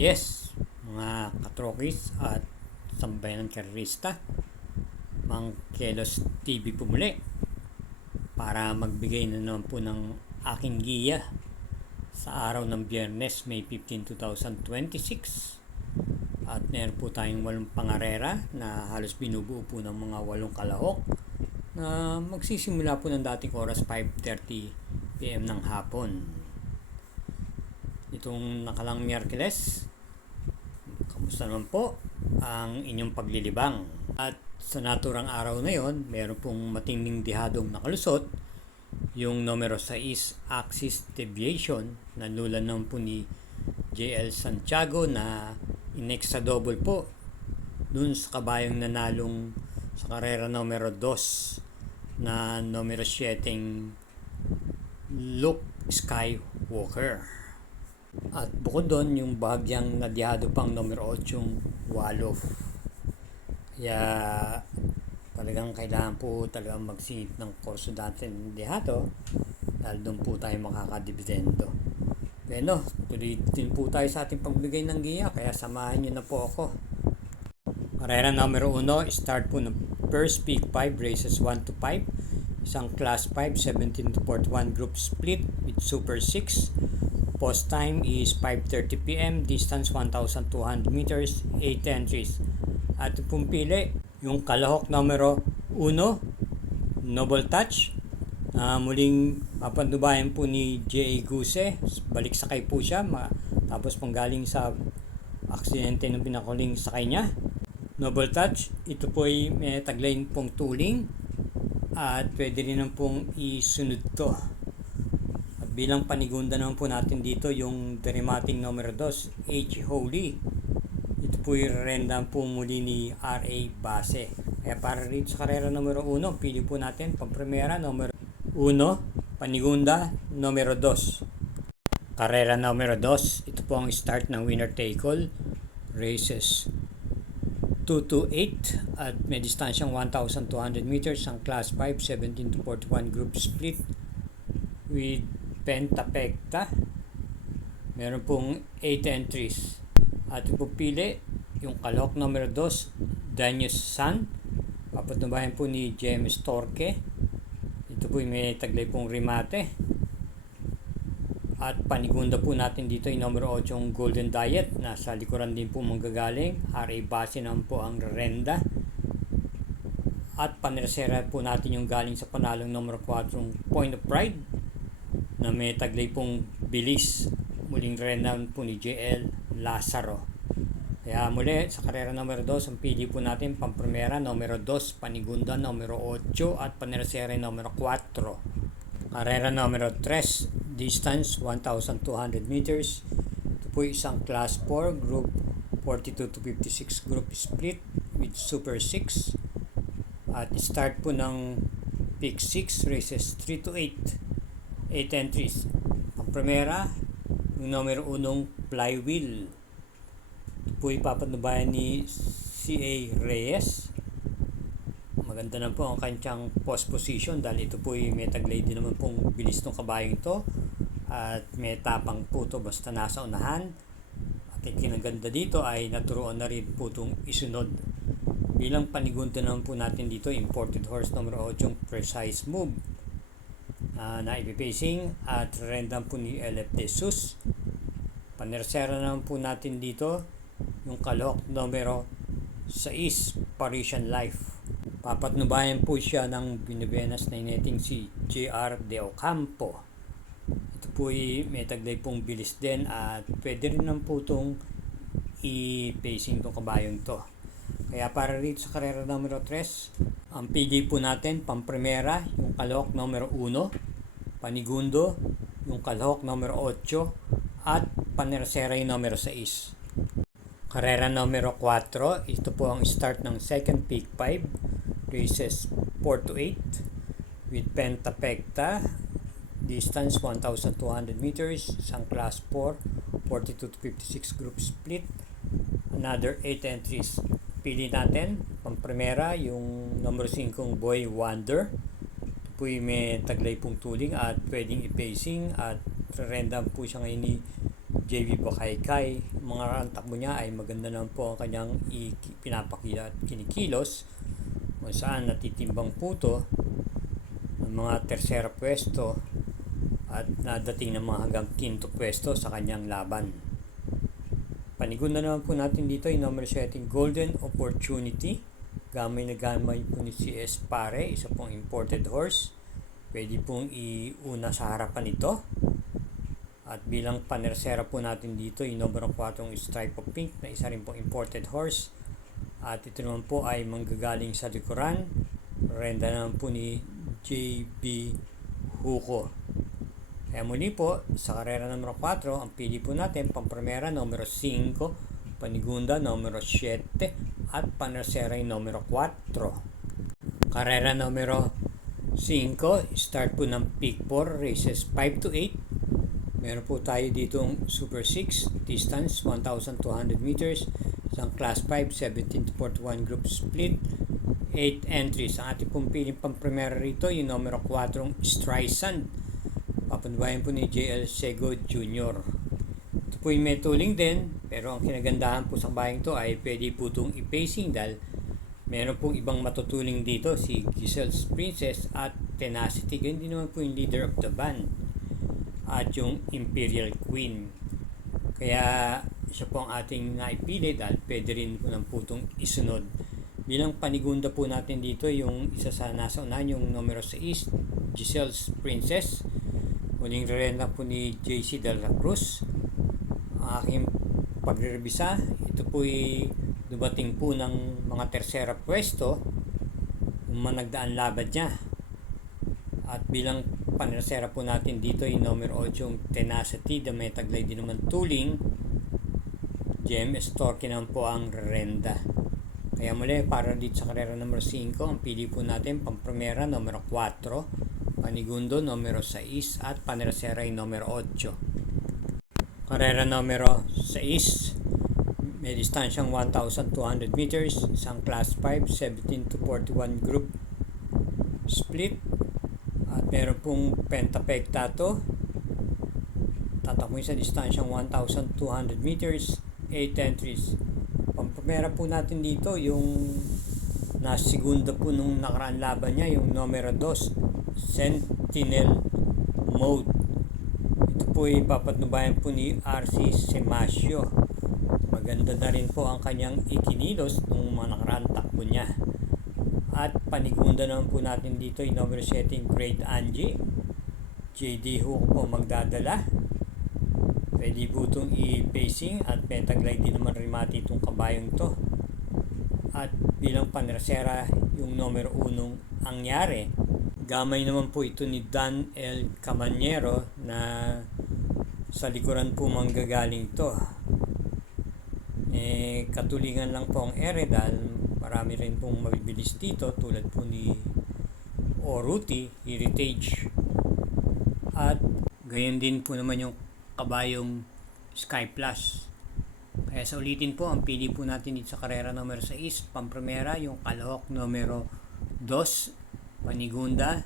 Yes, mga katrokis at sambayan ng karerista, Mang Kelos TV po muli para magbigay na naman po ng aking giya sa araw ng Biyernes, May 15, 2026. At meron po tayong 8 pangarera na halos binubuo po ng mga 8 kalahok na magsisimula po ng dating oras 5:30 PM ng hapon. Itong nakalang Miyerkules, kamusta naman po ang inyong paglilibang? At sa naturang araw na yon, meron pong matinding dihadong nakalusot, yung numero 6 axis deviation na nulan naman po ni JL Santiago na inextra double po dun sa kabayang nanalong sa karera numero 2 na numero 7 Luke Skywalker. At bukod doon, yung bahagyang nadihado pang numero 8 Wolof. Kaya talagang kailangan po talagang magsingit ng kurso natin dihado dahil doon po tayo makakadividendo. Bueno, tuloy din po tayo sa ating pagbigay ng giya, kaya samahan nyo na po ako. Karera numero 1, start po ng first peak 5 races 1 to 5. Isang class 5, 17 to 41 group split with super 6. Post time is 5:30 PM, distance 1,200 meters, 8 entries. At pumpili yung kalahok numero 1, Noble Touch. Muling papandubayan po ni J.A. Guse, balik sakay po siya, tapos panggaling sa aksidente ng pinakuling sakay niya. Noble Touch, ito po ay may tagline pong tuling at pwede rin pong isunod to. Bilang panigunda naman po natin dito yung dramatic numero 2, H. Holy. Ito po yung renda po muli ni R.A. Base. Kaya para rito sa karera numero 1, pili po natin pang-primera numero 1, panigunda numero 2. Karera numero 2, ito po ang start ng winner take all. Races 2 to 8 at may distansyang 1,200 meters ang class 5, 17 to 41 group split with pentapekta. Meron pong 8 entries. At pupili yung kalahok numero 2, Danius San. Papatubayan po ni James Torque. Ito po may taglay pong remate. At panigunda po natin dito yung numero 8, yung Golden Diet. Nasa likuran din po manggagaling. R.A. Base naman po ang renda. At panersera po natin yung galing sa panalong numero 4, Point of Pride, na may taglay pong bilis. Muling renown po ni JL Lazaro. Kaya muli sa karera numero 2, ang pili po natin pang-primera numero 2, panigunda numero 8 at panersera numero 4. Karera numero 3, distance 1,200 meters. Ito po isang class 4 group 42 to 56 group split with super 6. At start po ng peak 6 races 3 to 8. 8 entries. Ang primera, yung numero 1, Flywheel. Ito po ipapanubayan ni C.A. Reyes. Maganda na po ang kanyang post position dahil ito po may taglay din naman pong bilis ng kabayong ito. At may tapang po ito basta nasa unahan. At ang kinaganda dito ay naturoan na rin po itong isunod. Bilang panigunda naman po natin dito, imported horse numero 8, Precise Move. Na ipipacing at random po ni LF De Sus. Panersera naman po natin dito yung kalahok numero 6, Parisian Life. Papatnubayan po siya ng binibenas na ineting si JR De Ocampo. Ito po may taglay pong bilis din at pwede rin naman po itong i-pacing itong kabayong to. Kaya para rito sa karera numero 3, ang pili po natin pang-primera yung kalahok numero 1, panigundo yung kalahok numero 8 at panersera yung numero 6. Karera numero 4, ito po ang start ng second peak 5 races 4 to 8 with pentapekta, distance 1,200 meters, isang class 4 42 to 56 group split, another 8 entries. Pili natin pang-primera yung numero 5, Boy Wonder. Ito po may taglay pong tuling at pwedeng i-pacing at random po siya ngayon ni JV Bakaykay. Mga takbo niya ay maganda naman po ang kanyang pinapakita at kinikilos, kung saan natitimbang puto ng mga tersera pwesto at nadating ng mga hanggang quinto pwesto sa kanyang laban. Panigunda naman po natin dito yung number 7, Golden Opportunity. Gamay na gamay po ni CS Pare, isa pong imported horse. Pwede pong iuna sa harapan ito. At bilang panersera po natin dito yung number 4, Stripe of Pink, na isa rin pong imported horse. At ito naman po ay manggagaling sa likuran. Renda naman po ni JB Huko. Kaya muli po, sa karera numero 4, ang pili po natin, pampremera numero 5, panigunda numero 7, at panersera yung numero 4. Karera numero 5, start po ng Peak 4, races 5 to 8. Meron po tayo ditong Super 6, distance 1,200 meters, isang Class 5, 17 to 41 group split, 8 entries. Ang ating pong piling pampremera rito, yung numero 4, Streisand. Papanubayan po ni JL Sego Jr. Ito po yung may tuling din, pero ang kinagandahan po sa bayang to ay pwede po itong i-pacing dahil meron pong ibang matutuling dito, si Giselle's Princess at Tenacity. Ganyan din naman po yung leader of the band at yung Imperial Queen. Kaya siya po ang ating naipili dahil pwede rin po ng putong isunod. Bilang panigunda po natin dito, yung isa sa nasa unahan, yung numero 6, Giselle's Princess. Muling rerenda po ni JC De La Cruz. Ang aking pagre-revisa, ito po ay dumating po ng mga tersera pwesto yung managdaan laban niya. At bilang panersera po natin dito yung numero 8, yung Tenacity, na may taglay din naman tuling. JMS Torque naman po ang rerenda. Kaya muli, para dito sa karera numero 5, ang pili po natin pampremera numero 4, panigundo numero 6, at panersera yung numero 8. Karera numero 6, may distansyang 1,200 meters, isang Class 5, 17 to 41 group split, at meron pong pentapektato. Tatakbuhin sa distansyang 1,200 meters, 8 entries. Pampremera po natin dito yung nasigunda po nung nakaraan laban niya, yung numero 2, Sentinel Mode. Ito po ay papatnubayan po ni RC Semasio. Maganda na rin po ang kanyang ikinilos nung mga nakaraan takbo niya. At panigunda naman po natin dito yung number 7, Great Angie. JD Hook po magdadala. Pwede po itong i-pacing at may taglay din naman rimati itong kabayong to. At bilang panersera yung numero 1, Angyari. Gamay naman po ito ni Dan L. Camanero na sa likuran po manggagaling to. Katulingan lang po ang ere dahil marami rin pong mabibilis dito tulad po ni Oruti, Heritage. At gayon din po naman yung kabayong Sky Plus. Kaya sa ulitin po, ang pili po natin dito sa karera numero 6, pampremera yung Kalahok numero 2, panigunda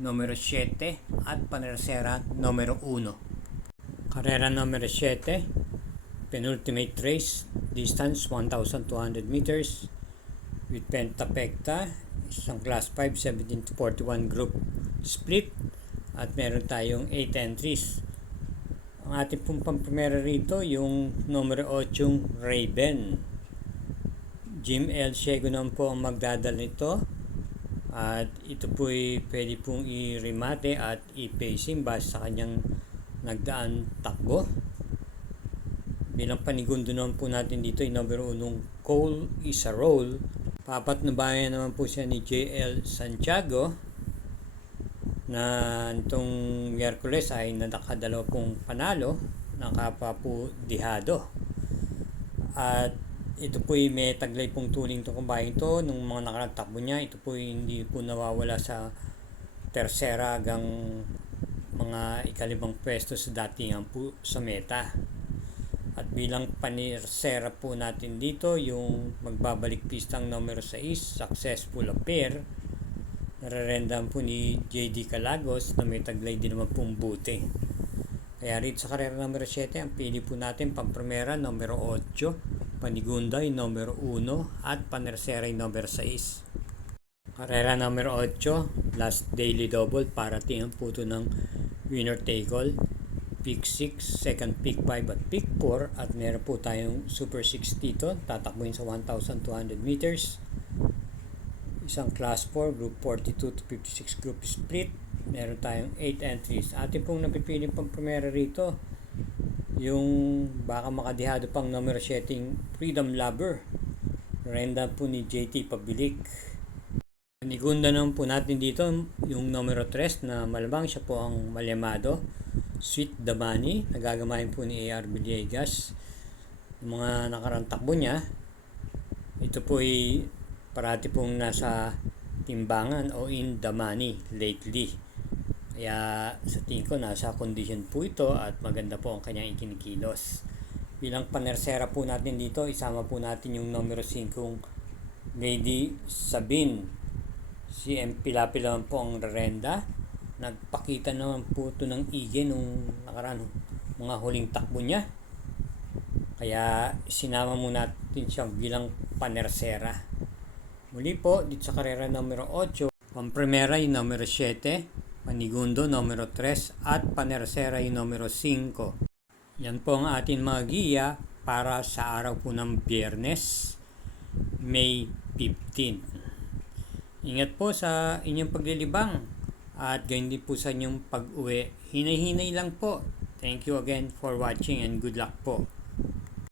numero 7, at panersera numero 1. Karera numero 7, penultimate race, distance 1,200 meters with pentapekta, isang Class 5, 17 to 41 group split, at meron tayong 8 entries. Ang ating pong pampremera rito yung numero 8, Raven. Jim L. Sego naman po ang magdadala nito. At ito po ay pwede pong i-remate at i-pacing base sa kanyang nagdaan takbo. Bilang panigundo naman po natin dito yung number 1, Cole is a Roll. Papatnubayan naman po siya ni JL Santiago na itong Miyerkules ay nakadalawa pong panalo, nakapa po dihado. At ito po ay may taglay pong tuling itong kabayan ito nung mga nakaratakbo niya. Ito po ay hindi po nawawala sa tersera hanggang mga ikalibang pwesto sa datingan po sa meta. At bilang panersera po natin dito yung magbabalik pistang numero 6, Successful Affair. Nararendahan po ni JD Calagos na may taglay din naman pong buti. Kaya rito sa karera numero 7, ang pili po natin pamprimera numero 8, panigunday numero 1, at panerseray numero 6. Karera numero 8, last daily double, para tingnan po ito ng winner take all. Pick 6, second pick 5 at pick 4, at meron po tayong super 6 dito, tatakbuhin sa 1,200 meters. Isang class 4, group 42 to 56 group split. Meron tayong 8 entries. Atin pong napipiling pang primera rito yung baka makadihado pang numero 7, Freedom Lover, renda po ni JT Pabilik. Nigunda naman po natin dito yung numero 3 na malamang siya po ang malyamado, Sweet Damani, nagagamahin po ni AR Villegas. Yung mga nakarang takbo niya, ito po ay parati pong nasa timbangan o in the money lately. Kaya sa tingin ko nasa condition po ito at maganda po ang kanyang ikinikilos. Bilang panersera po natin dito, isama po natin yung numero 5, Lady Sabine. Si MP Lapid naman po ang renda. Nagpakita naman po ito ng ige nung nakaraan mga huling takbo niya. Kaya sinama mo natin siyang bilang panersera. Muli po, dito sa karera numero 8, pamprimera yung numero 7, panigundo numero 3, at panersera yung numero 5. Yan po ang ating mga giya para sa araw po ng Biyernes, May 15. Ingat po sa inyong paglilibang at gayon din po sa inyong pag-uwi. Hinay-hinay lang po. Thank you again for watching and good luck po.